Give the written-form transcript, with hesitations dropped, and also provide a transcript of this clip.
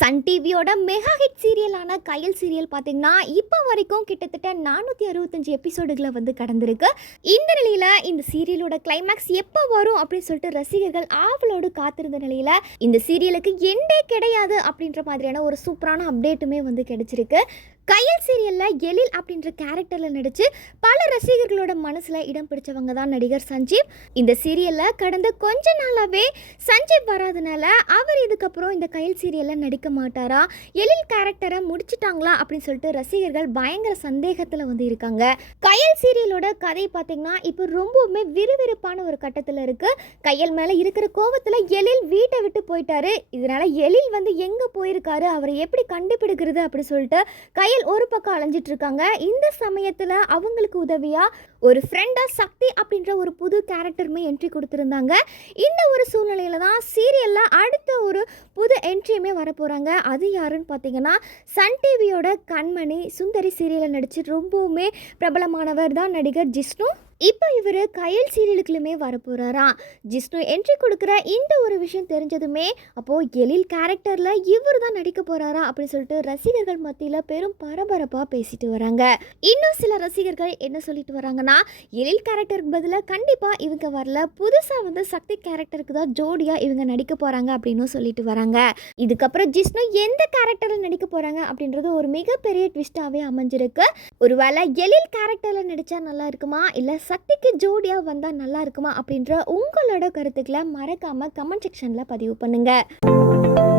Sun டிவியோட mega hit சீரியலான கயல் serial பார்த்தீங்கன்னா இப்போ வரைக்கும் கிட்டத்தட்ட 465 எபிசோடுகளை வந்து கடந்திருக்கு. இந்த நிலையில் இந்த சீரியலோட கிளைமேக்ஸ் எப்போ வரும் அப்படின்னு சொல்லிட்டு ரசிகர்கள் ஆவலோடு காத்திருந்த நிலையில் இந்த சீரியலுக்கு எண்டே கிடையாது அப்படின்ற மாதிரியான ஒரு சூப்பரான அப்டேட்டுமே வந்து கிடைச்சிருக்கு. கயல் சீரியலில் எழில் அப்படின்ற கேரக்டரில் நடித்து பல ரசிகர்களோட மனசில் இடம் பிடிச்சவங்க தான் நடிகர் சஞ்சீவ். இந்த சீரியலில் கடந்த கொஞ்ச நாளாகவே சஞ்சீவ் வராதனால அவர் இதுக்கப்புறம் இந்த கயல் சீரியலில் நடிக்க மாட்டாரா, எழில் கேரக்டரை முடிச்சிட்டாங்களா அப்படின்னு சொல்லிட்டு ரசிகர்கள் பயங்கர சந்தேகத்தில் வந்து இருக்காங்க. கயல் சீரியலோட கதை பார்த்திங்கன்னா இப்போ ரொம்பவுமே விறுவிறுப்பான ஒரு கட்டத்தில் இருக்குது. கயல் மேலே இருக்கிற கோவத்தில் எழில் வீட்டை விட்டு போயிட்டாரு. இதனால் எழில் வந்து எங்கே போயிருக்காரு, அவரை எப்படி கண்டுபிடிக்கிறது அப்படின்னு சொல்லிட்டு கயல் ஒரு பக்கம் அலைஞ்சிட்டு இருக்காங்க. இந்த சமயத்தில் அவங்களுக்கு உதவியா ஒரு ஃப்ரெண்டா சக்தி அப்படின்ற ஒரு புது கேரக்டருமே என்ட்ரி கொடுத்துருந்தாங்க. இந்த ஒரு சூழ்நிலையில தான் சீரியலில் அடுத்த ஒரு புது என்ட்ரியுமே வரப்போகிறாங்க. அது யாருன்னு பார்த்தீங்கன்னா சன் டிவியோட கண்மணி சுந்தரி சீரியலில் நடித்து ரொம்பவுமே பிரபலமானவர் தான் நடிகர் ஜிஷ்ணு. இப்போ இவர் கயல் சீரியலுக்குள்ளுமே வரப்போகிறாராம். ஜிஷ்ணு என்ட்ரி கொடுக்குற இந்த ஒரு விஷயம் தெரிஞ்சதுமே அப்போது எழில் கேரக்டரில் இவர் தான் நடிக்க போகிறாரா அப்படின்னு சொல்லிட்டு ரசிகர்கள் மத்தியில் பெரும் பரபரப்பாக பேசிட்டு வராங்க. இன்னும் சில ரசிகர்கள் என்ன சொல்லிட்டு வராங்கன்னா, எழில் கேரக்டருக்கு பதிலாக கண்டிப்பாக இவங்க வரல, புதுசாக வந்து சக்தி கேரக்டருக்கு தான் ஜோடியாக இவங்க நடிக்க போகிறாங்க அப்படின்னு சொல்லிட்டு வராங்க. இதுக்கப்புறம் ஜிஷ்ணு எந்த கேரக்டரில் நடிக்க போகிறாங்க அப்படின்றது ஒரு மிகப்பெரிய ட்விஸ்டாகவே அமைஞ்சிருக்கு. ஒருவேளை எழில் கேரக்டரில் நடித்தா நல்லா இருக்குமா, இல்லை சக்திக்கு ஜோடியாக வந்தால் நல்லா இருக்குமா அப்படின்ற உங்களோட கருத்துக்களை மறக்காமல் கமெண்ட் செக்ஷனில் பதிவு பண்ணுங்கள்.